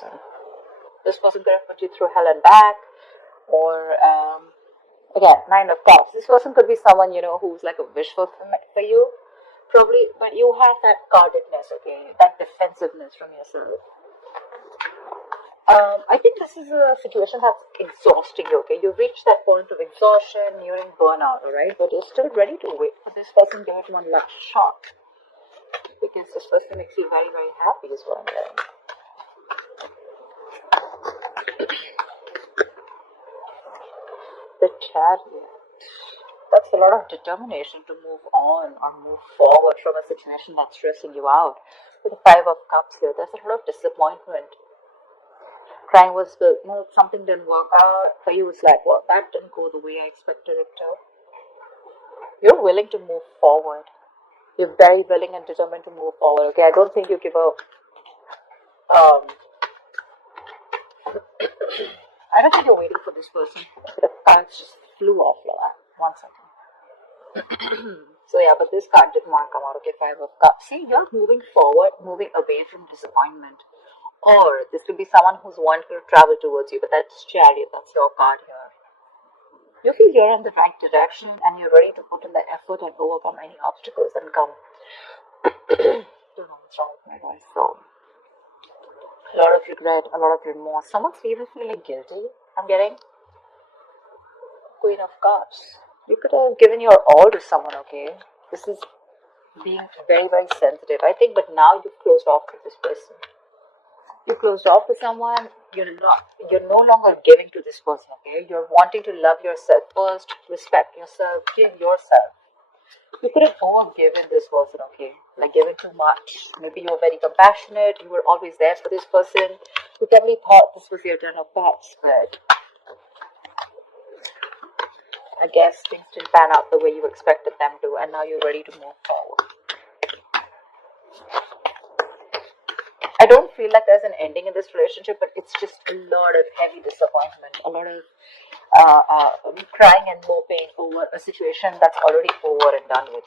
person. This person could have put you through hell and back, or again, Nine of Cups. This person could be someone, who's like a wish fulfillment for you, probably, but you have that guardedness, okay, that defensiveness from yourself. I think this is a situation that's exhausting you, okay? You've reached that point of exhaustion, nearing burnout, alright? But you're still ready to wait for this person to give it one last shot. Because this person makes you very, very happy is what I'm getting. The Chariot. That's a lot of determination to move on or move forward from a situation that's stressing you out. With the Five of Cups here, there's a lot of disappointment. Crying was built, something didn't work out. For you, it's like, well, that didn't go the way I expected it to. You're willing to move forward. You're very willing and determined to move forward, okay? I don't think you give up. I don't think you're waiting for this person. The cards just flew off like that. 1 second. So yeah, but this card didn't want to come out, okay? Five of Cups. See, you're moving forward, moving away from disappointment. Or this could be someone who's wanting to travel towards you, but that's Chariot, that's your card here. You feel you're in the right direction and you're ready to put in the effort and overcome any obstacles that come. Don't know what's wrong with my voice. So, a lot of regret, a lot of remorse. Someone's even feeling guilty, I'm getting. Queen of Cups. You could have given your all to someone, okay? This is being very, very sensitive, I think, but now you've closed off with this person. You closed off with someone, you're no longer giving to this person, okay? You're wanting to love yourself first, respect yourself, give yourself. You could have overgiven this person, okay? Like given too much. Maybe you were very compassionate, you were always there for this person. You probably thought this was your Ten of Cups, but I guess things didn't pan out the way you expected them to, and now you're ready to move forward. I don't feel like there's an ending in this relationship, but it's just a lot of heavy disappointment, a lot of crying and moping over a situation that's already over and done with,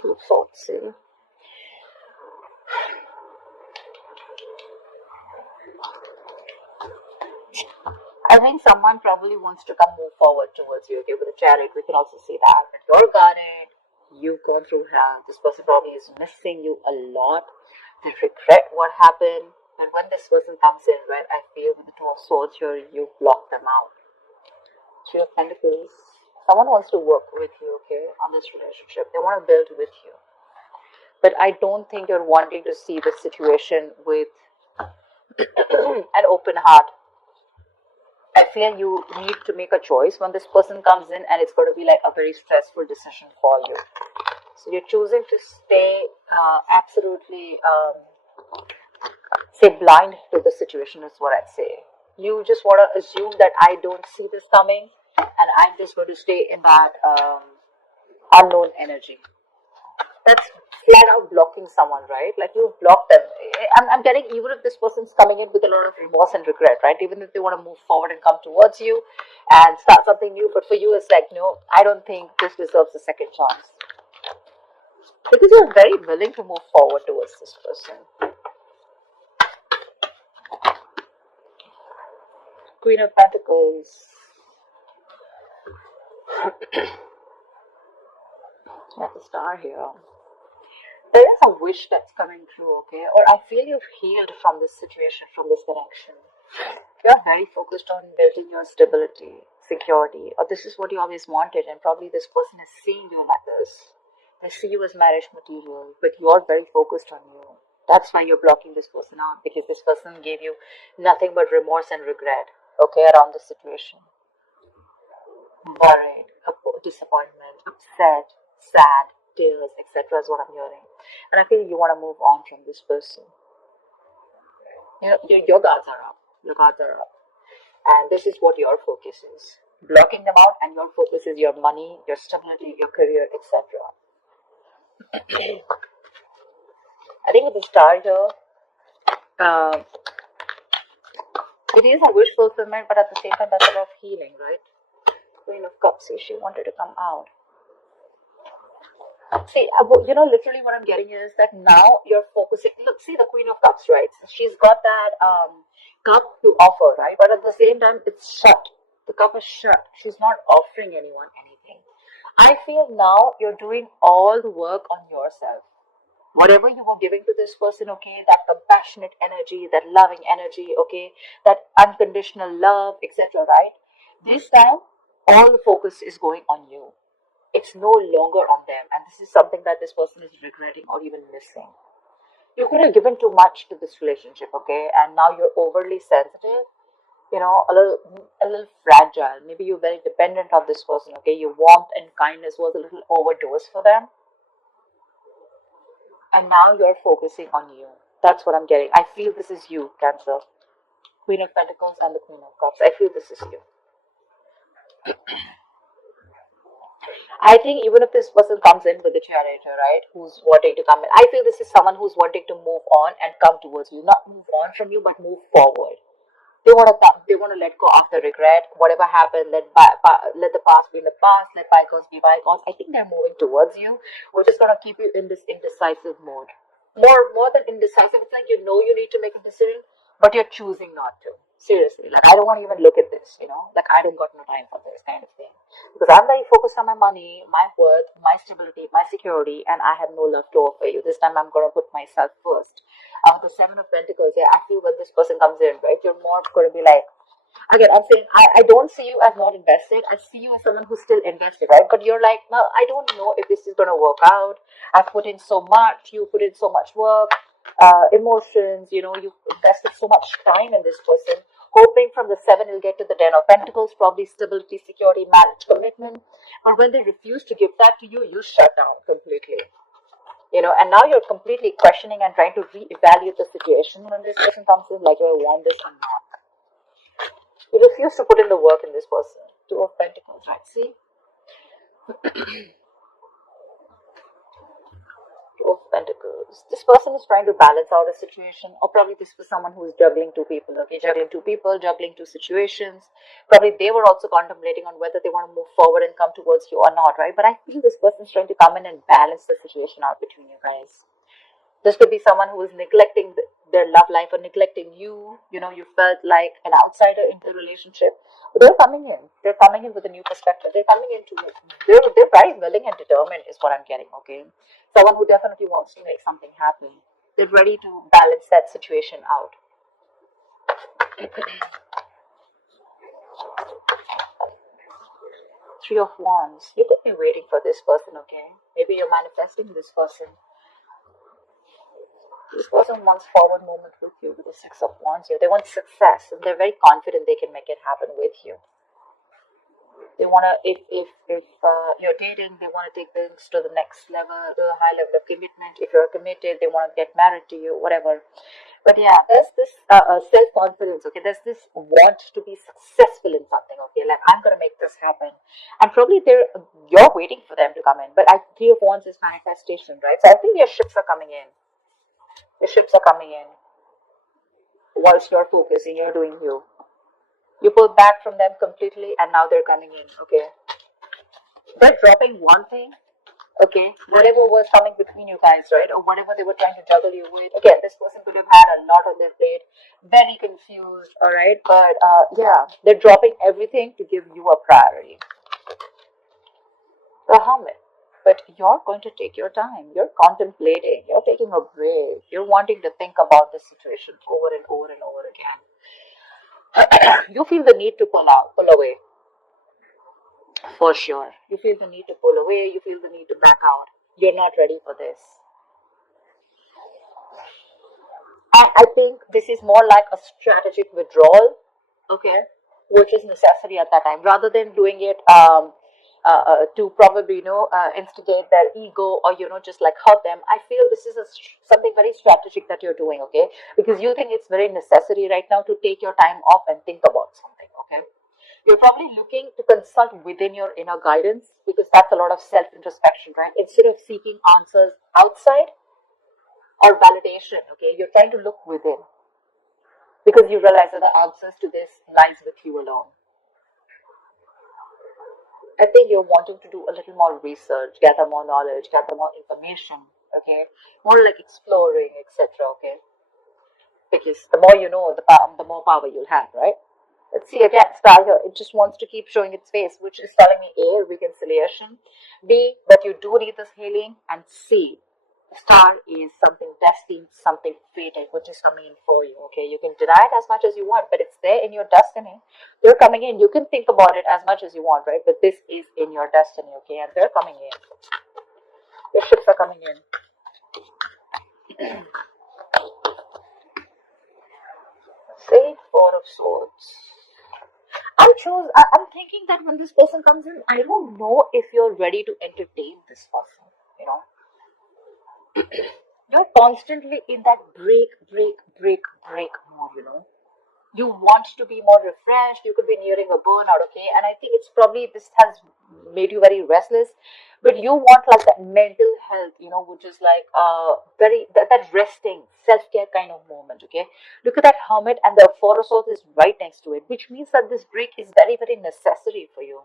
Two of Swords, see? I think someone probably wants to move forward towards you, okay? With the Chariot, we can also see that. But you're guarded. You've gone through hell. This person probably is missing you a lot. They regret what happened. And when this person comes in, right, I feel with the Two of Swords here, you block them out. Three of Pentacles. Someone wants to work with you, okay, on this relationship. They want to build with you. But I don't think you're wanting to see the situation with an open heart. I feel you need to make a choice when this person comes in, and it's going to be like a very stressful decision for you. So you're choosing to stay absolutely, say, blind to the situation is what I'd say. You just want to assume that I don't see this coming, and I'm just going to stay in that unknown energy. That's flat out blocking someone, right? Like you've blocked them. I'm getting, even if this person's coming in with a lot of remorse and regret, right? Even if they want to move forward and come towards you and start something new, but for you it's like, no, I don't think this deserves a second chance. Because you're very willing to move forward towards this person. Queen of Pentacles. Got the Star here. There is a wish that's coming true, okay? Or I feel you've healed from this situation, from this connection. You're very focused on building your stability, security, or this is what you always wanted, and probably this person is seeing you like this. They see you as marriage material, but you're very focused on you. That's why you're blocking this person out, because this person gave you nothing but remorse and regret, okay, around the situation. Worried, disappointment, upset, sad, tears, etc. is what I'm hearing. And I feel you want to move on from this person. Your guards are up. Your guards are up. And this is what your focus is. Blocking them out, and your focus is your money, your stability, your career, etc. I think with the Star here, it is a wish fulfillment, but at the same time, that's a lot of healing, right? Queen of Cups, she wanted to come out. See, literally what I'm getting is that now you're focusing. Look, see the Queen of Cups, right? She's got that cup to offer, right? But at the same time, it's shut. The cup is shut. She's not offering anyone anything. I feel now you're doing all the work on yourself. Whatever you were giving to this person, okay, that compassionate energy, that loving energy, okay, that unconditional love, etc., right? This time, all the focus is going on you. It's no longer on them, and this is something that this person is regretting or even missing. You could have given too much to this relationship, okay, and now you're overly sensitive, a little fragile. Maybe you're very dependent on this person, okay. Your warmth and kindness was a little overdosed for them, and now you're focusing on you. That's what I'm getting. I feel this is you, Cancer. Queen of Pentacles and the Queen of Cups. I feel this is you. I think even if this person comes in with the Chariot, right, who's wanting to come in, I feel this is someone who's wanting to move on and come towards you. Not move on from you, but move forward. They want to come, they want to let go of the regret. Whatever happened, let the past be in the past. Let bygones be bygones. I think they're moving towards you, which is going to keep you in this indecisive mode. More than indecisive, it's like you need to make a decision, but you're choosing not to. Seriously, like I don't want to even look at this. Like I don't got no time for this kind of thing because I'm very focused on my money, my worth, my stability, my security, and I have no love to offer you. This time I'm going to put myself first. The Seven of Pentacles, yeah, I feel when this person comes in, right, you're more going to be like, again, I'm saying I don't see you as not invested. I see you as someone who's still invested, right? But you're like, no, I don't know if this is going to work out. I've put in so much. You put in so much work, emotions. You invested so much time in this person, hoping from the seven you'll get to the Ten of Pentacles, probably stability, security, marriage, commitment. But when they refuse to give that to you, you shut down completely. And now you're completely questioning and trying to reevaluate the situation when this person comes in, like, do I want this or not? You refuse to put in the work in this person. Two of Pentacles, right? See? Two of Pentacles. This person is trying to balance out a situation, or probably this was someone who is juggling two people, okay? Juggling two people, juggling two situations. Probably they were also contemplating on whether they want to move forward and come towards you or not, right? But I feel this person is trying to come in and balance the situation out between you guys. This could be someone who is neglecting their love life or neglecting you. You felt like an outsider in the relationship. But they're coming in. They're coming in with a new perspective. They're coming into it. They're very willing and determined is what I'm getting, okay? Someone who definitely wants to make something happen. They're ready to balance that situation out. Three of Wands. You could be waiting for this person, okay? Maybe you're manifesting this person. This person wants forward movement with you with the Six of Wands here. They want success and they're very confident they can make it happen with you. They want to, if you're dating, they want to take things to the next level, to a high level of commitment. If you're committed, they want to get married to you, whatever. But yeah, there's this self-confidence, okay? There's this want to be successful in something, okay? Like, I'm going to make this happen. And probably you're waiting for them to come in. But Three of Wands is manifestation, right? So I think your ships are coming in. The ships are coming in whilst you're focusing, you're doing you. You pull back from them completely and now they're coming in, okay? They're dropping one thing, okay? Whatever was coming between you guys, right? Or whatever they were trying to juggle you with. Again, this person could have had a lot on their plate, very confused, alright? But yeah, they're dropping everything to give you a priority. The Hermit. But you're going to take your time. You're contemplating. You're taking a break. You're wanting to think about the situation over and over and over again. You feel the need to pull away. For sure. You feel the need to pull away. You feel the need to back out. You're not ready for this. I think this is more like a strategic withdrawal, okay, which is necessary at that time, rather than doing it to probably instigate their ego or just like hurt them. I feel this is something very strategic that you're doing, okay, because you think it's very necessary right now to take your time off and think about something, okay. You're probably looking to consult within your inner guidance because that's a lot of self introspection, right? Instead of seeking answers outside or validation, okay, you're trying to look within because you realize that the answers to this lies with you alone. I think you're wanting to do a little more research, gather more knowledge, gather more information, okay? More like exploring, etc., okay? Because the more you know, the more power you'll have, right? Let's see again, star here. It just wants to keep showing its face, which is telling me A, reconciliation, B, that you do need this healing, and C, star is something destined, something fated, which is coming in for you. Okay, you can deny it as much as you want, but it's there in your destiny. They're coming in. You can think about it as much as you want, right? But this is in your destiny, okay? And they're coming in. Your ships are coming in. Say Four of Swords. I'm thinking that when this person comes in, I don't know if you're ready to entertain this person. You know, you're constantly in that break mode. You know, you want to be more refreshed. You could be nearing a burnout, okay? And I think it's probably this has made you very restless, but you want like that mental health, you know, which is like very that resting self-care kind of moment, okay? Look at that hermit, and the Four of Swords is right next to it, which means that this break is very necessary for you.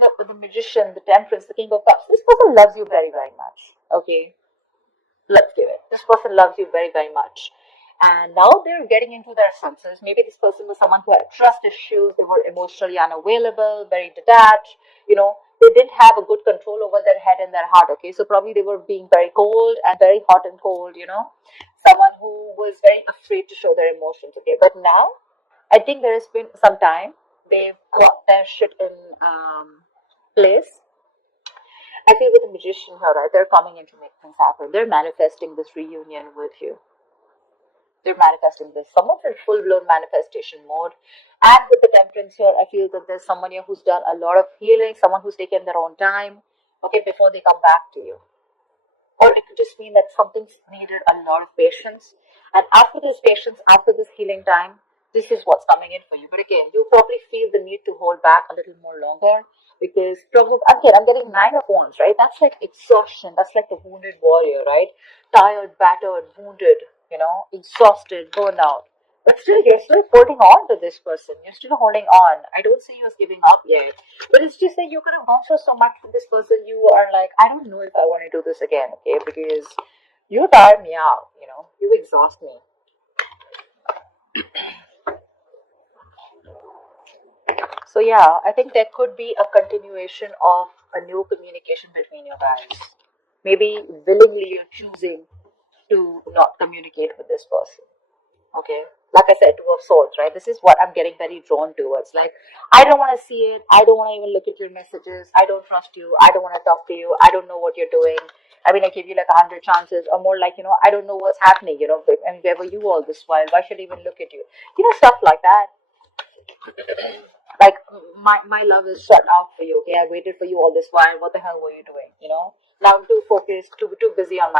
Look, with the Magician, the Temperance, the King of Cups, this person loves you very much, okay? Let's give it. This person loves you very much. And now they're getting into their senses. Maybe this person was someone who had trust issues. They were emotionally unavailable, very detached. You know, they didn't have a good control over their head and their heart. Okay, so probably they were being very cold and very hot and cold. You know, someone who was very afraid to show their emotions. Okay, but now I think there has been some time. They've got their shit in place. I feel with the Magician here, right? They're coming in to make things happen. They're manifesting this reunion with you. They're manifesting this. Some of in full blown manifestation mode. And with the Temperance here, I feel that there's someone here who's done a lot of healing, someone who's taken their own time, okay, before they come back to you. Or it could just mean that something's needed a lot of patience. And after this patience, after this healing time, this is what's coming in for you. But again, you probably feel the need to hold back a little more longer because probably, again, I'm getting Nine of Wands, right? That's like exhaustion. That's like the wounded warrior, right? Tired, battered, wounded, you know, exhausted, burnout. But still, you're still holding on to this person. You're still holding on. I don't see you as giving up yet. But it's just that you could have gone through so much with this person. You are like, I don't know if I want to do this again, okay? Because you tire me out, you know? You exhaust me. So yeah, I think there could be a continuation of a new communication between you guys. Maybe willingly you're choosing to not communicate with this person. Okay. Like I said, Two of Swords, right? This is what I'm getting very drawn towards. Like, I don't want to see it. I don't want to even look at your messages. I don't trust you. I don't want to talk to you. I don't know what you're doing. I mean, I give you like 100 chances, or more like, you know, I don't know what's happening, you know, and where were you all this while? Why should I even look at you? You know, stuff like that. Like, my love is shut out for you, okay? I waited for you all this while. What the hell were you doing, you know? Now I'm too focused, too busy on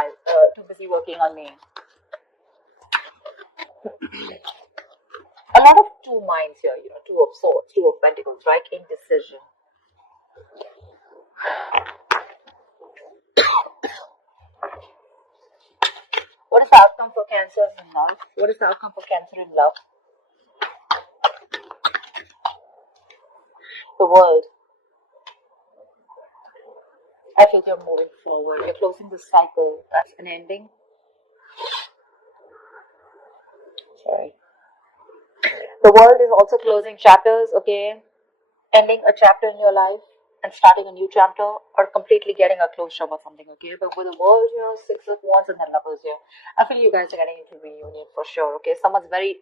too busy working on me. A lot of two minds here, you know, Two of Swords, Two of Pentacles, right? Indecision. What is the outcome for Cancer in love? What is the outcome for Cancer in love? The World. I feel you're moving forward. You're closing the cycle. That's an ending. Sorry. The World is also closing chapters, okay? Ending a chapter in your life and starting a new chapter, or completely getting a closure or something, okay? But with the World here, Six of Wands and then Lovers here, I feel you guys are getting into reunion for sure, okay? Someone's very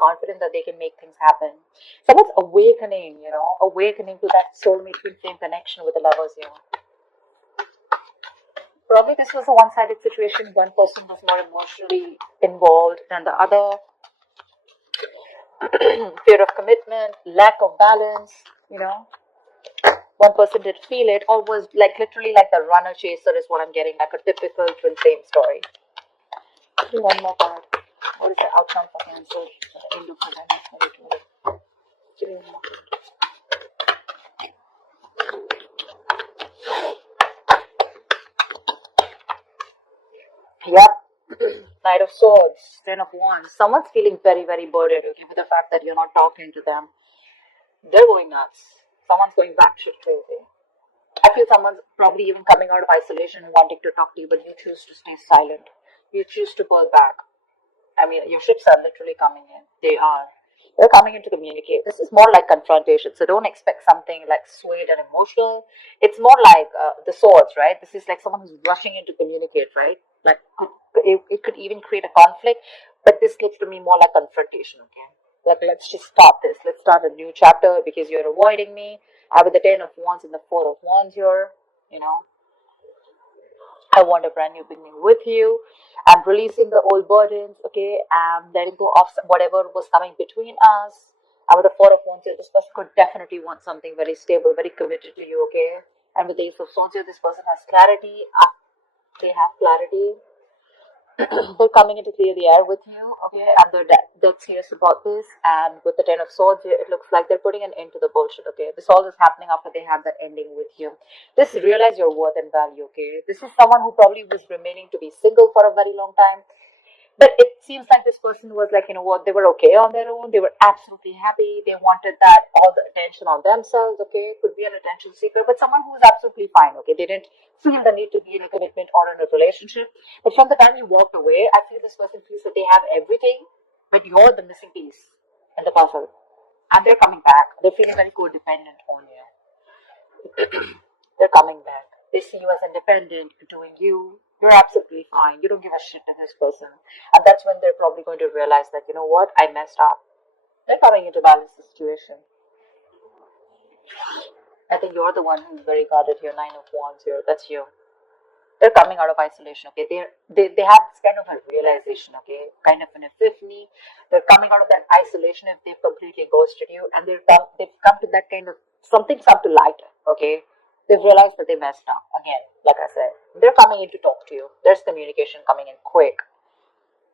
confident that they can make things happen. Someone's awakening, you know, awakening to that soulmate twin flame connection with the Lovers here. Probably this was a one-sided situation. One person was more emotionally involved than the other. Fear of commitment, lack of balance, you know. One person did feel it, or was like literally like the runner chaser is what I'm getting, like a typical twin flame story. One more card. What is the outcome for Cancer? Give me one more card. Yep. Knight of Swords, Ten of Wands. Someone's feeling very burdened, okay, with the fact that you're not talking to them. They're going nuts. Someone's going batshit crazy. I feel someone's probably even coming out of isolation and wanting to talk to you, but you choose to stay silent. You choose to pull back. I mean, your ships are literally coming in. They are. They're coming in to communicate. This is more like confrontation. So don't expect something like sweet and emotional. It's more like the swords, right? This is like someone who's rushing in to communicate, right? Like it could even create a conflict. But this looks to me more like confrontation, okay? Like, let's just stop this. Let's start a new chapter because you're avoiding me. I with the 10 of Wands and the 4 of Wands here, you know. I want a brand new beginning with you. I'm releasing the old burdens, okay? I'm letting go of whatever was coming between us. And with the 4 of Wands here, this person could definitely want something very stable, very committed to you, okay? And with the Ace of Swords here, this person has clarity. They have clarity. They're coming in to clear the air with you, okay? And they're serious about this. And with the 10 of Swords here, it looks like they're putting an end to the bullshit, okay? This all is happening after they have that ending with you. Just realize your worth and value, okay? This is someone who probably was remaining to be single for a very long time. But it seems like this person was like, you know what, they were okay on their own. They were absolutely happy. They wanted that, all the attention on themselves, okay? Could be an attention seeker, but someone who was absolutely fine, okay? They didn't feel the need to be in a commitment or in a relationship. But from the time you walked away, I feel this person feels that they have everything, but you're the missing piece in the puzzle. And they're coming back. They're feeling very codependent on you. They're coming back. They see you as independent, doing you. You're absolutely fine. You don't give a shit to this person. And that's when they're probably going to realize that, you know what, I messed up. They're coming in to balance the situation. I think you're the one who's very guarded here. 9 of Wands here. That's you. They're coming out of isolation, okay? They have this kind of a realization, okay? Kind of an epiphany. They're coming out of that isolation if they've completely ghosted you. And they've come to that kind of, something's come to light, okay? They've realized that they messed up. Again, like I said, they're coming in to talk to you. There's communication coming in quick.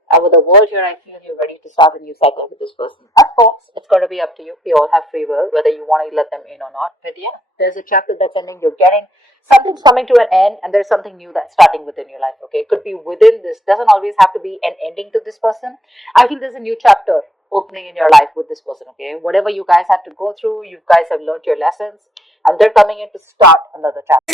And with the world here, I feel you're ready to start a new cycle with this person. Of course, it's going to be up to you. We all have free will, whether you want to let them in or not. But yeah, there's a chapter that's ending. You're getting, something's coming to an end, and there's something new that's starting within your life, okay? It could be within this. Doesn't always have to be an ending to this person. I feel there's a new chapter opening in your life with this person, okay? Whatever you guys had to go through, you guys have learned your lessons, and they're coming in to start another chapter.